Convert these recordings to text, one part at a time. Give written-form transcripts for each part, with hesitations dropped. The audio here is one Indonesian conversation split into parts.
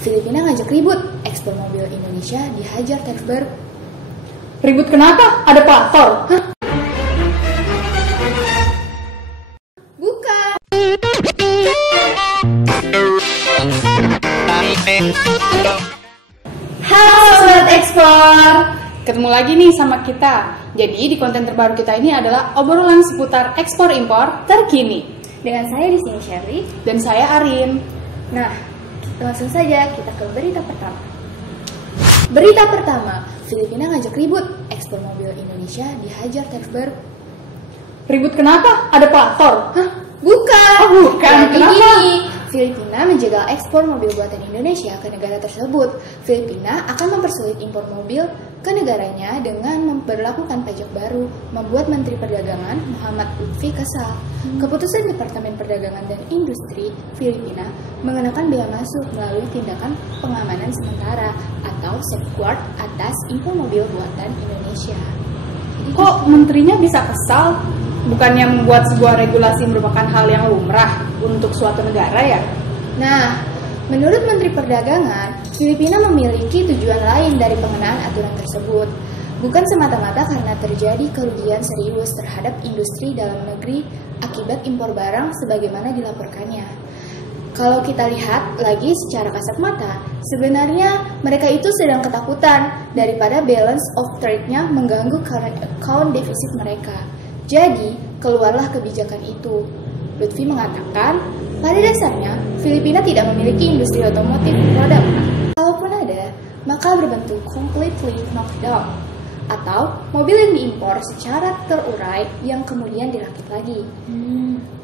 Filipina ngajak ribut, ekspor mobil Indonesia dihajar tarif baru. Ribut kenapa? Ada pelakor? Hah? Bukan. Halo Sobat Ekspor, ketemu lagi nih sama kita. Jadi di konten terbaru kita ini adalah obrolan seputar ekspor impor terkini. Dengan saya di sini Sherry Dan saya Arin. Nah, langsung saja kita ke berita pertama. Berita pertama, Filipina ngajak ribut, ekspor mobil Indonesia dihajar tarif baru. Ribut kenapa? Ada pelakor? Hah? Bukan. Bukan. Jadi Kenapa? gini, Filipina menjegal ekspor mobil buatan Indonesia ke negara tersebut. Filipina akan mempersulit impor mobil ke negaranya dengan memperlakukan pajak baru, membuat Menteri Perdagangan Muhammad Lutfi kesal. Keputusan Departemen Perdagangan dan Industri Filipina mengenakan bea masuk melalui tindakan pengamanan sementara atau safeguard atas impor mobil buatan Indonesia. Kok menterinya bisa kesal? Bukannya membuat sebuah regulasi merupakan hal yang lumrah untuk suatu negara ya? Nah, menurut Menteri Perdagangan, Filipina memiliki tujuan lain dari pengenaan aturan tersebut. Bukan semata-mata karena terjadi kerugian serius terhadap industri dalam negeri akibat impor barang sebagaimana dilaporkannya. Kalau kita lihat lagi secara kasat mata, sebenarnya mereka itu sedang ketakutan daripada balance of trade-nya mengganggu current account defisit mereka. Jadi, keluarlah kebijakan itu. Lutfi mengatakan, pada dasarnya, Filipina tidak memiliki industri otomotif produk. Kalaupun ada, maka berbentuk completely knockdown, atau mobil yang diimpor secara terurai yang kemudian dirakit lagi.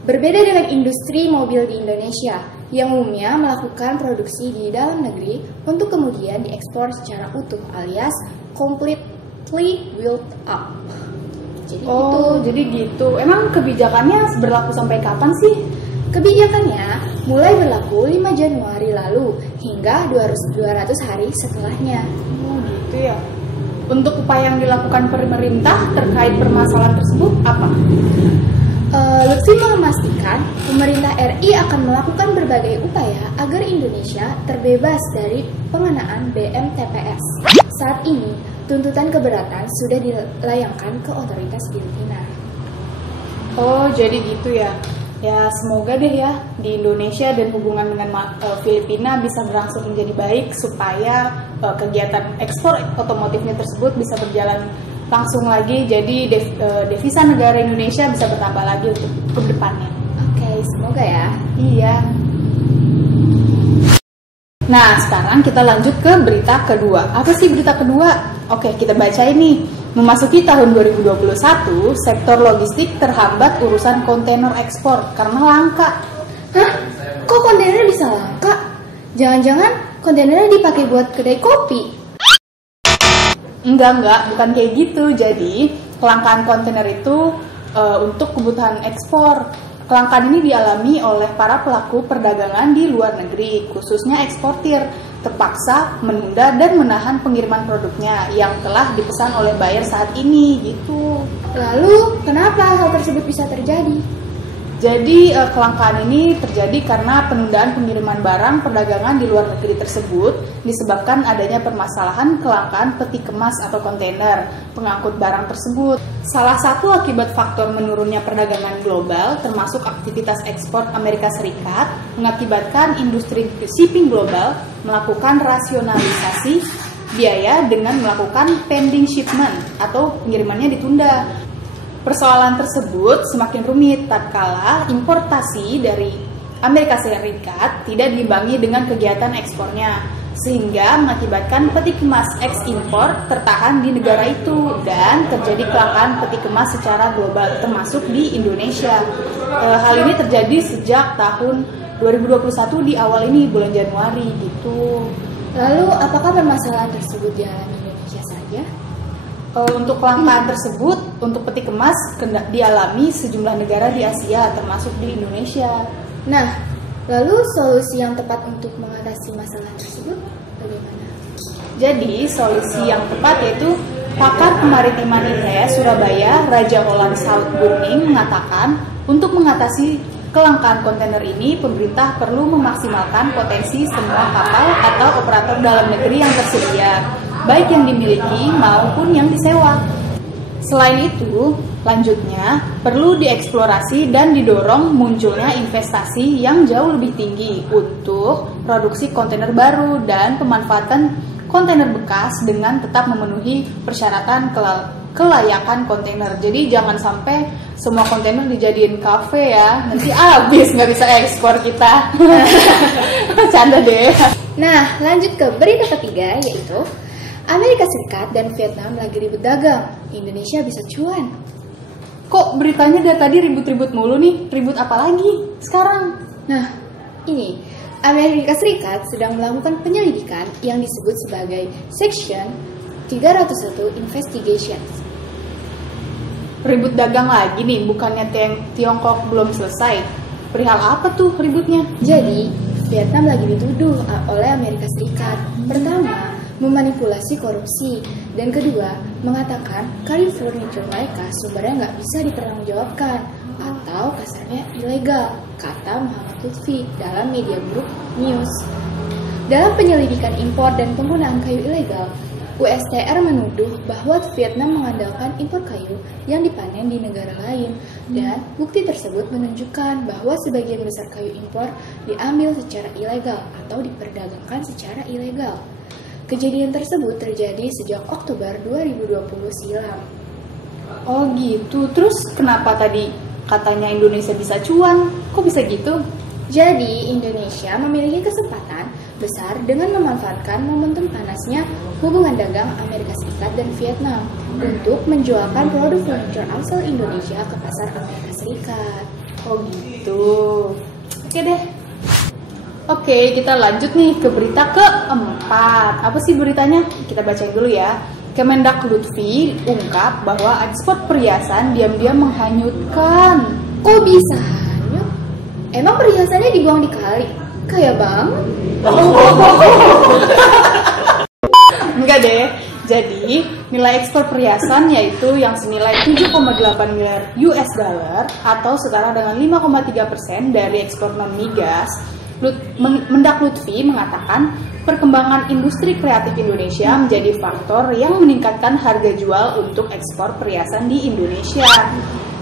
Berbeda dengan industri mobil di Indonesia, yang umumnya melakukan produksi di dalam negeri untuk kemudian diekspor secara utuh alias completely built up. Jadi gitu. Emang kebijakannya berlaku sampai kapan sih? Kebijakannya mulai berlaku 5 Januari lalu hingga 200 hari setelahnya. Oh gitu ya. Untuk upaya yang dilakukan pemerintah terkait permasalahan tersebut apa? Lutfi memastikan pemerintah RI akan melakukan berbagai upaya agar Indonesia terbebas dari pengenaan BMTPS. Saat ini, tuntutan keberatan sudah dilayangkan ke otoritas Filipina. Oh, jadi gitu ya. Ya, semoga deh ya di Indonesia dan hubungan dengan Filipina bisa berangsur menjadi baik supaya kegiatan ekspor otomotifnya tersebut bisa berjalan langsung lagi. Jadi devisa negara Indonesia bisa bertambah lagi untuk ke depannya. Oke, semoga ya. Iya. Nah, sekarang kita lanjut ke berita kedua. Apa sih berita kedua? Oke, kita baca ini. Memasuki tahun 2021, sektor logistik terhambat urusan kontainer ekspor karena langka. Hah? Kok kontainer bisa langka? Jangan-jangan kontainernya dipakai buat kedai kopi? Enggak, bukan kayak gitu. Jadi, kelangkaan kontainer itu untuk kebutuhan ekspor. Kelangkaan ini dialami oleh para pelaku perdagangan di luar negeri, khususnya eksportir, terpaksa menunda dan menahan pengiriman produknya yang telah dipesan oleh buyer saat ini, gitu. Lalu, kenapa hal tersebut bisa terjadi? Jadi, kelangkaan ini terjadi karena penundaan pengiriman barang perdagangan di luar negeri tersebut disebabkan adanya permasalahan kelangkaan peti kemas atau kontainer pengangkut barang tersebut. Salah satu akibat faktor menurunnya perdagangan global termasuk aktivitas ekspor Amerika Serikat mengakibatkan industri shipping global melakukan rasionalisasi biaya dengan melakukan pending shipment atau pengirimannya ditunda. Persoalan tersebut semakin rumit tatkala importasi dari Amerika Serikat tidak diimbangi dengan kegiatan ekspornya, sehingga mengakibatkan peti kemas ekspor tertahan di negara itu dan terjadi kelangkaan peti kemas secara global termasuk di Indonesia. Hal ini terjadi sejak tahun 2021 di awal ini bulan Januari gitu. Lalu, apakah permasalahan tersebut dialami Indonesia saja? Untuk kelangkaan tersebut, untuk peti kemas dialami sejumlah negara di Asia, termasuk di Indonesia. Nah, lalu solusi yang tepat untuk mengatasi masalah tersebut bagaimana? Jadi, solusi yang tepat yaitu pakar kemaritiman ITS Surabaya, Raja Holland Saud Burning mengatakan untuk mengatasi kelangkaan kontainer ini, pemerintah perlu memaksimalkan potensi semua kapal atau operator dalam negeri yang tersedia, baik yang dimiliki maupun yang disewa. Selain itu, lanjutnya perlu dieksplorasi dan didorong munculnya investasi yang jauh lebih tinggi untuk produksi kontainer baru dan pemanfaatan kontainer bekas dengan tetap memenuhi persyaratan kelayakan kontainer. Jadi jangan sampai semua kontainer dijadiin kafe ya, nanti habis nggak bisa ekspor kita. Canda deh. Nah, lanjut ke berita ketiga, yaitu Amerika Serikat dan Vietnam lagi ribut dagang. Indonesia bisa cuan. Kok beritanya dari tadi ribut-ribut mulu nih? Ribut apa lagi sekarang? Nah, ini Amerika Serikat sedang melakukan penyelidikan yang disebut sebagai Section 301 Investigation. Ribut dagang lagi nih, bukannya Tiongkok belum selesai. Perihal apa tuh ributnya? Jadi, Vietnam lagi dituduh oleh Amerika Serikat. Pertama, memanipulasi korupsi, dan kedua, mengatakan karir furniture mereka sumbernya nggak bisa dipertanggungjawabkan atau kasarnya ilegal, kata Muhammad Lutfi dalam media group News. Dalam penyelidikan impor dan penggunaan kayu ilegal, USTR menuduh bahwa Vietnam mengandalkan impor kayu yang dipanen di negara lain, dan bukti tersebut menunjukkan bahwa sebagian besar kayu impor diambil secara ilegal atau diperdagangkan secara ilegal. Kejadian tersebut terjadi sejak Oktober 2020 silam. Oh gitu, terus kenapa tadi katanya Indonesia bisa cuan? Kok bisa gitu? Jadi, Indonesia memiliki kesempatan besar dengan memanfaatkan momentum panasnya hubungan dagang Amerika Serikat dan Vietnam untuk menjualkan produk furniture asal Indonesia ke pasar Amerika Serikat. Oh gitu. Oke deh. Oke, kita lanjut nih ke berita keempat. Apa sih beritanya? Kita bacain dulu ya. Kemendak Lutfi ungkap bahwa ekspor perhiasan diam-diam menghanyutkan. Kok bisa hanyut? Emang perhiasannya dibuang di kali? Kayak banget. Enggak deh. Jadi, nilai ekspor perhiasan yaitu yang senilai 7,8 miliar US dollar atau setara dengan 5,3% dari ekspor non-migas. Mendak Lutfi mengatakan perkembangan industri kreatif Indonesia menjadi faktor yang meningkatkan harga jual untuk ekspor perhiasan di Indonesia.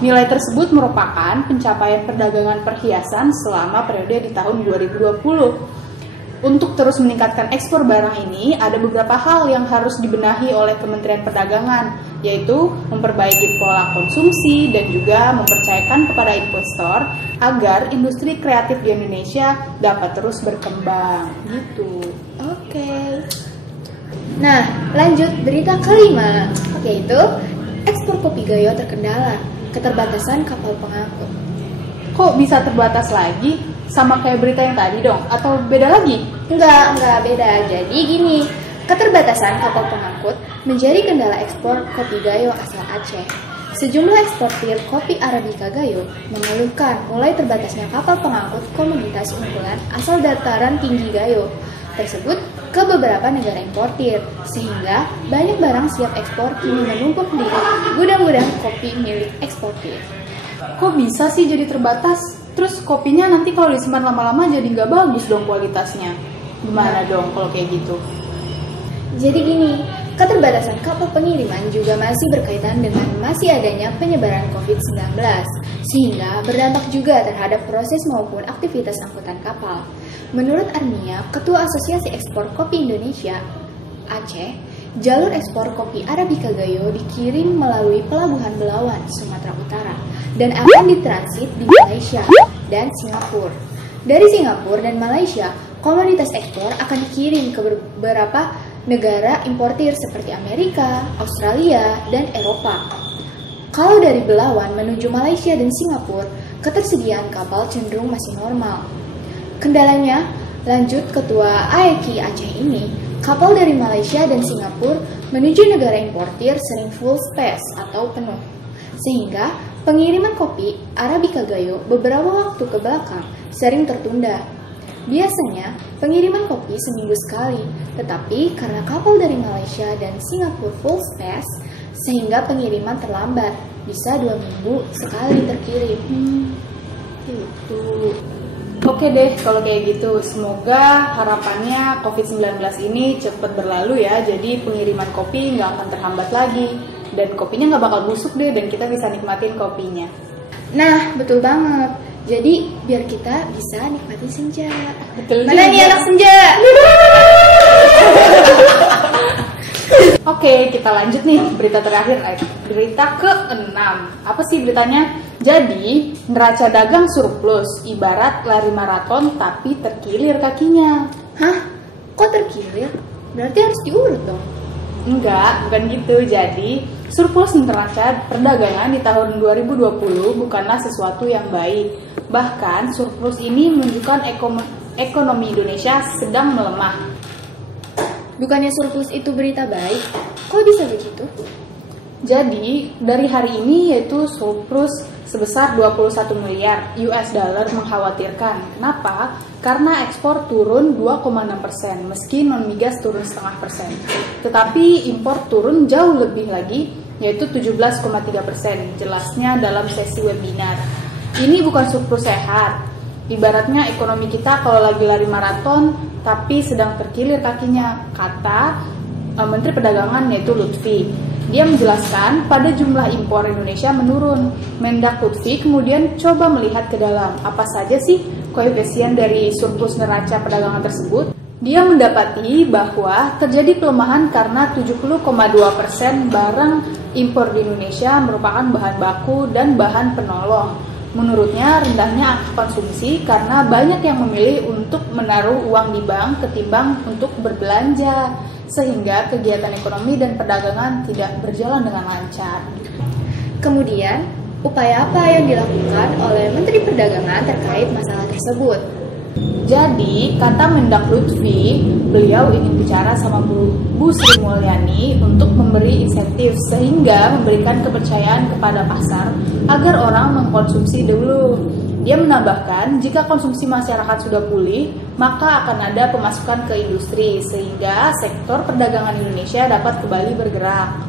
Nilai tersebut merupakan pencapaian perdagangan perhiasan selama periode di tahun 2020. Untuk terus meningkatkan ekspor barang ini, ada beberapa hal yang harus dibenahi oleh Kementerian Perdagangan, yaitu memperbaiki pola konsumsi dan juga mempercayakan kepada investor agar industri kreatif di Indonesia dapat terus berkembang. Gitu. Oke. Nah, lanjut berita kelima, yaitu ekspor kopi Gayo terkendala, keterbatasan kapal pengangkut. Kok bisa terbatas lagi? Sama kayak berita yang tadi dong? Atau beda lagi? Enggak beda. Jadi gini, keterbatasan kapal pengangkut menjadi kendala ekspor kopi Gayo asal Aceh. Sejumlah eksportir kopi Arabica Gayo mengeluhkan mulai terbatasnya kapal pengangkut komoditas unggulan asal dataran tinggi Gayo tersebut ke beberapa negara importir, sehingga banyak barang siap ekspor kini menumpuk di gudang-gudang kopi milik eksportir. Kok bisa sih jadi terbatas? Terus kopinya nanti kalau disimpan lama-lama jadi nggak bagus dong kualitasnya. Gimana dong kalau kayak gitu? Jadi gini, keterbatasan kapal pengiriman juga masih berkaitan dengan masih adanya penyebaran COVID-19, sehingga berdampak juga terhadap proses maupun aktivitas angkutan kapal. Menurut Arnia, Ketua Asosiasi Ekspor Kopi Indonesia, Aceh, jalur ekspor kopi Arabica Gayo dikirim melalui Pelabuhan Belawan, Sumatera Utara, dan akan ditransit di Malaysia dan Singapura. Dari Singapura dan Malaysia, komoditas ekspor akan dikirim ke beberapa negara importir seperti Amerika, Australia, dan Eropa. Kalau dari Belawan menuju Malaysia dan Singapura, ketersediaan kapal cenderung masih normal. Kendalanya, lanjut Ketua AEKI Aceh ini, kapal dari Malaysia dan Singapura menuju negara importir sering full space atau penuh, sehingga pengiriman kopi Arabica Gayo beberapa waktu ke belakang sering tertunda. Biasanya pengiriman kopi seminggu sekali, tetapi karena kapal dari Malaysia dan Singapura full space, sehingga pengiriman terlambat, bisa 2 minggu sekali terkirim. Itu. Oke deh, kalau kayak gitu, semoga harapannya COVID-19 ini cepat berlalu ya. Jadi pengiriman kopi nggak akan terhambat lagi, dan kopinya nggak bakal busuk deh, dan kita bisa nikmatin kopinya. Nah, betul banget. Jadi biar kita bisa nikmatin senja. Betul Mana juga. nih anak senja? Oke, kita lanjut nih berita terakhir. Berita ke-6. Apa sih beritanya? Jadi, neraca dagang surplus, ibarat lari maraton tapi terkilir kakinya. Hah? Kok terkilir? Berarti harus diurut dong. Enggak, bukan gitu. Jadi, surplus neraca perdagangan di tahun 2020 bukanlah sesuatu yang baik. Bahkan, surplus ini menunjukkan ekonomi Indonesia sedang melemah. Bukannya surplus itu berita baik? Kok bisa begitu? Jadi, dari hari ini yaitu surplus sebesar 21 miliar US dollar mengkhawatirkan. Kenapa? Karena ekspor turun 2,6%, meski non-migas turun 0,5%. Tetapi impor turun jauh lebih lagi, yaitu 17,3%. Jelasnya dalam sesi webinar. Ini bukan surplus sehat. Ibaratnya ekonomi kita kalau lagi lari maraton, tapi sedang terkilir kakinya, kata Menteri Perdagangan yaitu Lutfi. Dia menjelaskan pada jumlah impor Indonesia menurun. Mendak Lutfi kemudian coba melihat ke dalam apa saja sih koefisien dari surplus neraca perdagangan tersebut. Dia mendapati bahwa terjadi pelemahan karena 70,2% barang impor di Indonesia merupakan bahan baku dan bahan penolong. Menurutnya rendahnya angka konsumsi karena banyak yang memilih untuk menaruh uang di bank ketimbang untuk berbelanja, sehingga kegiatan ekonomi dan perdagangan tidak berjalan dengan lancar. Kemudian, upaya apa yang dilakukan oleh Menteri Perdagangan terkait masalah tersebut? Jadi, kata Mendak Lutfi, beliau ingin bicara sama Bu Sri Mulyani untuk memberi insentif sehingga memberikan kepercayaan kepada pasar agar orang mengkonsumsi dulu. Dia menambahkan, jika konsumsi masyarakat sudah pulih, maka akan ada pemasukan ke industri sehingga sektor perdagangan Indonesia dapat kembali bergerak.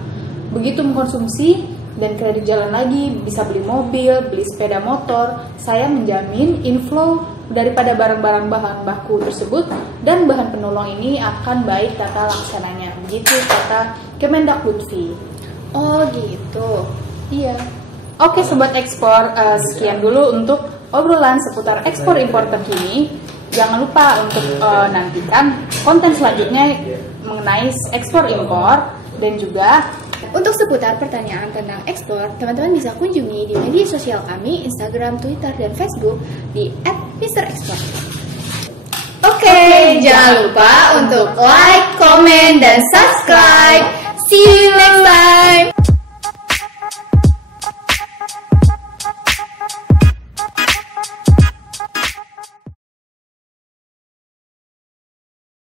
Begitu mengkonsumsi dan kredit jalan lagi, bisa beli mobil, beli sepeda motor, saya menjamin inflow daripada barang-barang bahan baku tersebut dan bahan penolong ini akan baik tata laksananya. Begitu kata Kemendak Lutfi. Oh gitu. Iya. Oke Sobat Ekspor, sekian dulu untuk obrolan seputar ekspor impor terkini. Jangan lupa untuk nantikan konten selanjutnya mengenai ekspor impor, dan juga untuk seputar pertanyaan tentang ekspor, teman-teman bisa kunjungi di media sosial kami, Instagram, Twitter, dan Facebook di @MrExport. Oke, jangan lupa untuk like, komen, dan subscribe.